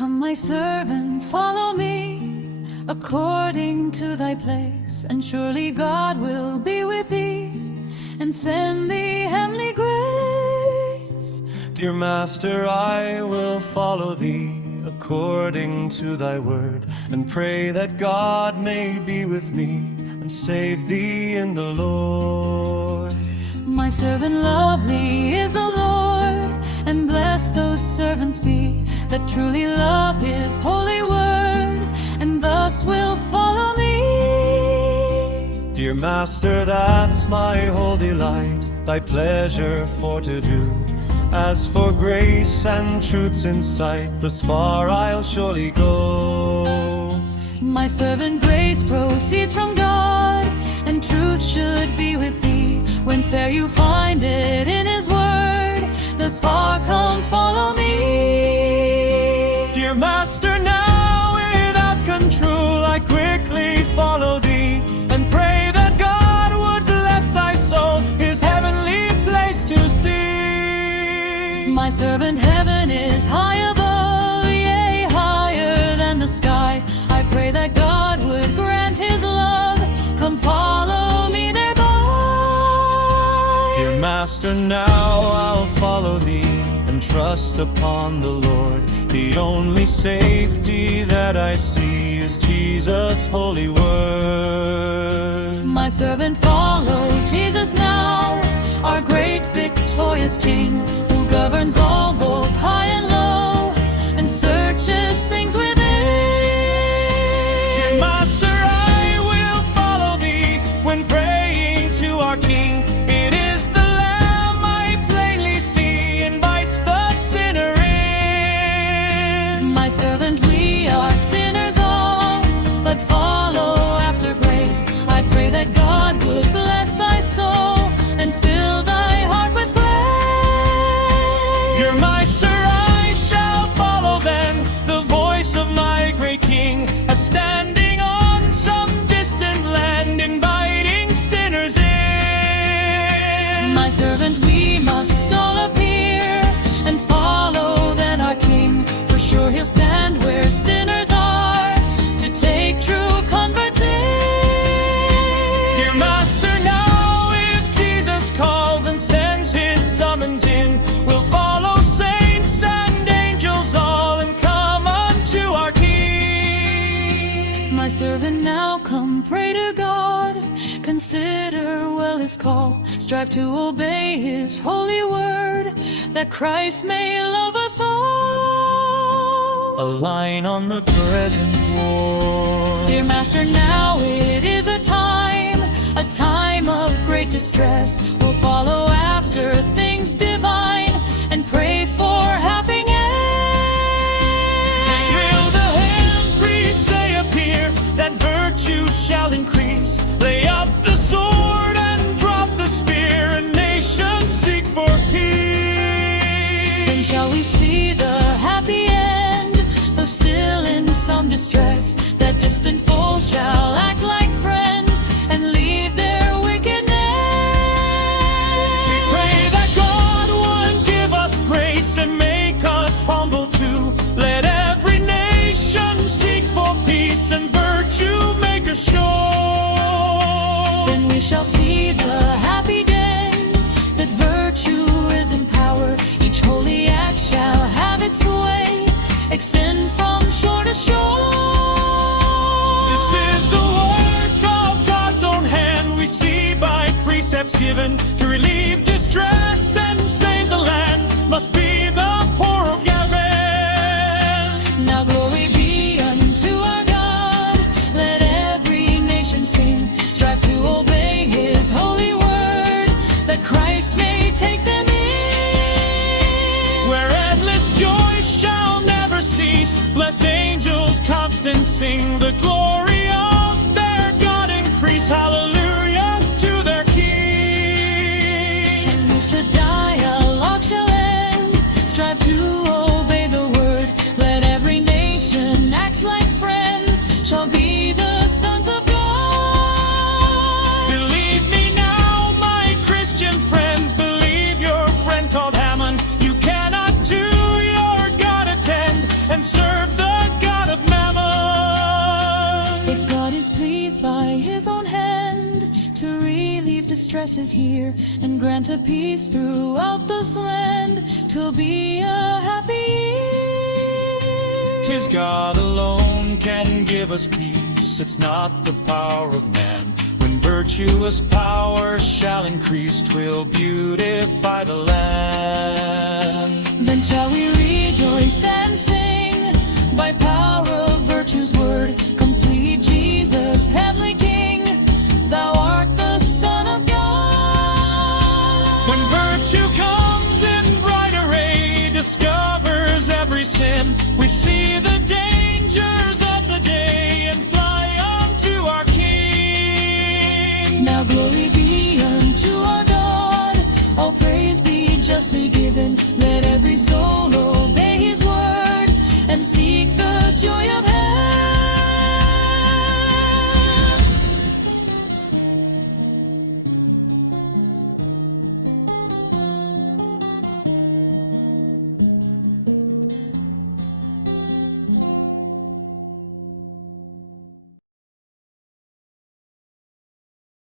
Come, my servant, follow me according to thy place, and surely God will be with thee and send thee heavenly grace. Dear Master, I will follow thee according to thy word, and pray that God may be with me and save thee in the Lord. My servant lovely is the Lord, and blessed those servants be that truly love his holy word, and thus will follow me. Dear Master, that's my whole delight, thy pleasure for to do. As for grace and truth's in sight, thus far I'll surely go. My servant grace proceeds from God, and truth should be with thee. Whence'er you find it in his word, thus far come follow me. Dear Master, now without control I quickly follow thee, and pray that God would bless thy soul, his heavenly place to see. My servant heaven is high above, yea, higher than the sky. I pray that God would grant his love, come follow me thereby. Dear Master, now I'll follow thee and trust upon the Lord. The only safety that I see is Jesus' holy word. My servant follow Jesus now, our great victorious King, who governs all both high and low, and searches things within. Dear Master, I will follow thee when praying to our King. It is the Lamb I plainly see, invites the sinner in. My servant, we are sinners all, but follow after grace. I pray that God would bless thy soul and fill thy heart with grace. Dear Master, I shall follow then the voice of my great King, as standing on some distant land, inviting sinners in. My servant, we must all appear and follow then our King, for sure he'll stand where sinners are to take true converts in. Dear Master, now if Jesus calls and sends his summons in, we'll follow saints and angels all and come unto our King. My servant, now come pray to God, consider well his call, strive to obey his holy word, that Christ may love us all. A line on the present war. Dear Master, now it is a time of great distress. We'll follow after things divine and pray for happy end. Will the hand priest say appear, that virtue shall increase? Lay up the sword and drop the spear, and nations seek for peace. Then shall we see the happy end, though still in some distress, that distant foes shall act like friends and leave their wickedness. We pray that God would give us grace and make us humble too. Let every nation seek for peace and virtue make us sure. Then we shall see the happy day, that virtue is empowered. Each holy act shall have its way, extend from shore to shore. This is the work of God's own hand, we see by precepts given to relieve distress and save the land. Must be the poor of Yahweh. Now glory be unto our God, let every nation sing, strive to obey his holy word, that Christ may take them in. Where endless joy shall never cease, blessed angels constant sing, the glory of their God increase. Hallelujahs to their King. And as the dialogue shall end, strive to obey the word, let every nation act like friends, shall be the sons of God. Believe me now, my Christian friends, believe your friend called Hammon. You cannot do your God attend and serve distresses here, and grant a peace throughout this land. 'Twill be a happy year. 'Tis God alone can give us peace, it's not the power of man. When virtuous power shall increase, 'twill beautify the land. Then shall we rejoice and